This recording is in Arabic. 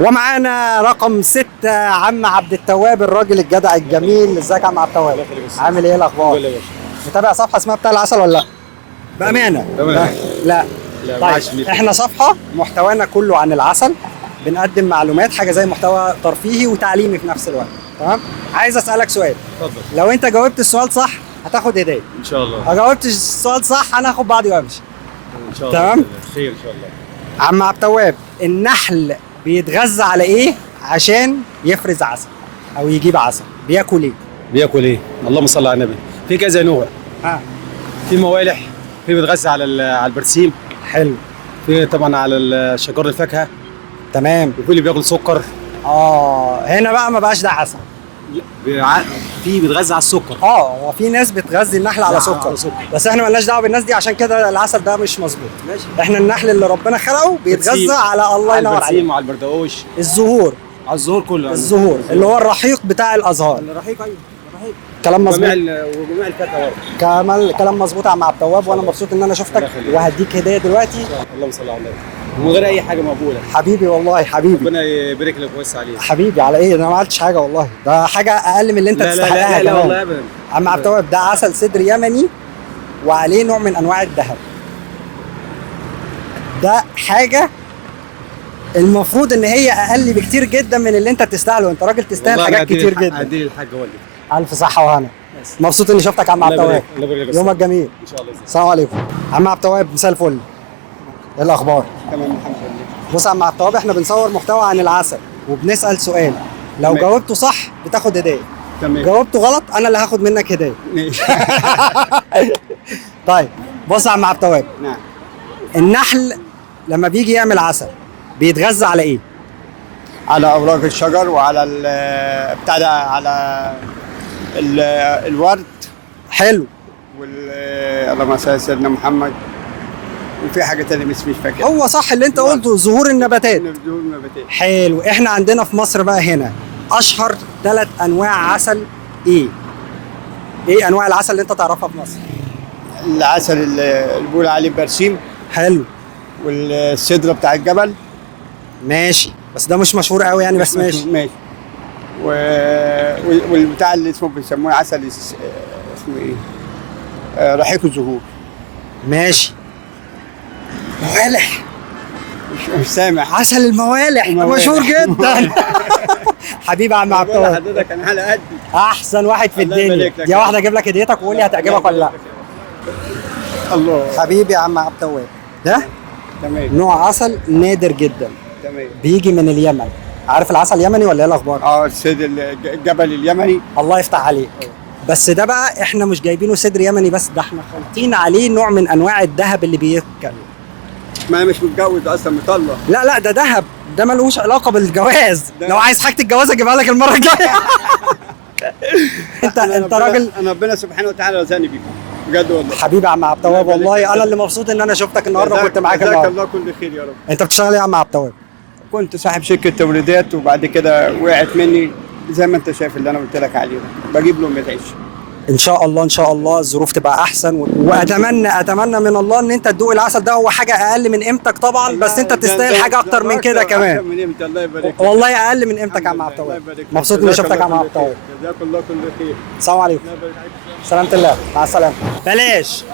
ومعانا رقم 6 عم عبد التواب الراجل الجدع الجميل. ازيك يا عم عبد التواب؟ عامل ايه الاخبار؟ متابع صفحه اسمها بتاع العسل ولا لا؟ بامانه؟ لا. طيب احنا صفحه محتوانا كله عن العسل، بنقدم معلومات، حاجه زي محتوى ترفيهي وتعليمي في نفس الوقت. تمام؟ عايز اسالك سؤال. اتفضل. لو انت جاوبت السؤال صح هتاخد هديه. ان شاء الله. ما جاوبتش السؤال صح انا هاخد بعضي وامشي. ان شاء الله. تمام؟ خير ان شاء الله. عم عبد التواب، النحل بيتغذى على ايه عشان يفرز عسل او يجيب عسل؟ بياكل ايه؟ بياكل ايه؟ اللهم صل على النبي. في كذا نوع. في موالح، في بيتغذى على البرسيم. حلو. في طبعا على شجر الفاكهه. تمام. وفي اللي بياكل سكر. هنا بقى ما بقاش ده عسل. في بيتغذى على السكر. هو في ناس بتغذي النحل على سكر. بس احنا مالناش دعوه بالناس دي، عشان كده العسل ده مش مظبوط. ماشي. احنا النحل اللي ربنا خلقه بيتغذى على الله ينور عليك. البرسيم وعلى البردقوش. الزهور. على الزهور كله. الزهور اللي هو الرحيق بتاع الازهار. الرحيق. ايوه الرحيق. كلام مظبوط. وجميع الفاكهه برضه. كلام مظبوط يا عم عبد التواب، وانا مبسوط ان انا شفتك وهديك هديه دلوقتي. اللهم صل على النبي. من غير اي حاجه مقبوله. حبيبي والله حبيبي. ربنا يبارك لك ويوسع عليك. حبيبي على ايه؟ انا ما عملتش حاجه والله، ده حاجه اقل من اللي انت تستحقها. لا والله ابدا. عم عبد التواب، ده عسل سدر يمني وعليه نوع من انواع الذهب. ده حاجه المفروض ان هي اقل بكتير جدا من اللي انت تستاهله. انت راجل تستاهل حاجات كتير جدا. ادي لي الحاج والدي. الف صحه وهنا. مبسوط اني شفتك يا عم عبد التواب. يومك جميل ان شاء الله. السلام عليكم. عم عبد التواب مساء الفل. ايه الاخبار؟ تمام الحمد لله. بص يا عم عبد التواب، احنا بنصور محتوى عن العسل وبنسال سؤال، لو تمام. جاوبته صح بتاخد هديه. تمام. جاوبته غلط انا اللي هاخد منك هديه. ماشي. طيب بص يا عم عبد التواب، نعم. النحل لما بيجي يعمل عسل بيتغذى على ايه؟ على اوراق الشجر وعلى بتاع ده، على الورد حلو. اللهم صل على سيدنا محمد. وفي حاجه تانية مش فاكر. هو صح اللي انت قلته، ظهور النباتات. ظهور النباتات. حلو. احنا عندنا في مصر بقى هنا اشهر 3 انواع عسل ايه؟ ايه انواع العسل اللي انت تعرفها في مصر؟ العسل اللي بيقول عليه برسيم، حلو. والسدره بتاع الجبل. ماشي، بس ده مش مشهور قوي يعني، بس ماشي. ماشي. والبتاع اللي اسمه بيسموه عسل اسمه ايه؟ رحيق الزهور. ماشي. موالح. مش سامع. عسل الموالح مشهور جدا. حبيبي يا عم عبد التواب، حضرتك انا على قدي. احسن واحد في الله الدنيا. يبارك لك. دي واحده اجيب لك هديتك وقول لي هتعجبك ولا لا. الله. حبيبي يا عم عبد التواب، ده تمام. نوع عسل نادر جدا، تمام. بيجي من اليمن. عارف العسل اليمني ولا ايه الاخبار؟ السيد الجبل اليمني. الله يفتح عليك. بس ده بقى احنا مش جايبينه صدر يمني بس، ده احنا خالطين عليه نوع من انواع الذهب اللي بيتكل. ما انا مش متجوز اصلا، مطلق. لا ده ذهب، ده ملوش علاقه بالجواز. لو عايز حاجه الجواز اجيبها لك المره الجايه. انت راجل. انا ربنا سبحانه وتعالى رزقني بيكم بجد والله. حبيبي يا عم عبد التواب، والله انا اللي مبسوط ان انا شفتك النهارده وكنت معاك جزاك النهارده. الله كل خير يا رب. انت بتشتغل ايه يا عم عبد التواب؟ كنت صاحب شركه توريدات، وبعد كده وقعت مني زي ما انت شايف اللي انا قلت لك عليه ده، بجيب له تعيش. ان شاء الله ان شاء الله الظروف تبقى احسن واتمنى من الله ان انت تدوق العسل ده. هو حاجه اقل من قيمتك طبعا، بس انت تستاهل حاجه اكتر من كده كمان. من امتى؟ الله يبارك لك. والله اقل من قيمتك يا عم عبد التواب. مبسوط اني شفتك يا عم عبد التواب. جزاك الله كل خير. السلام عليكم. سلامة الله، مع السلامه. بلاش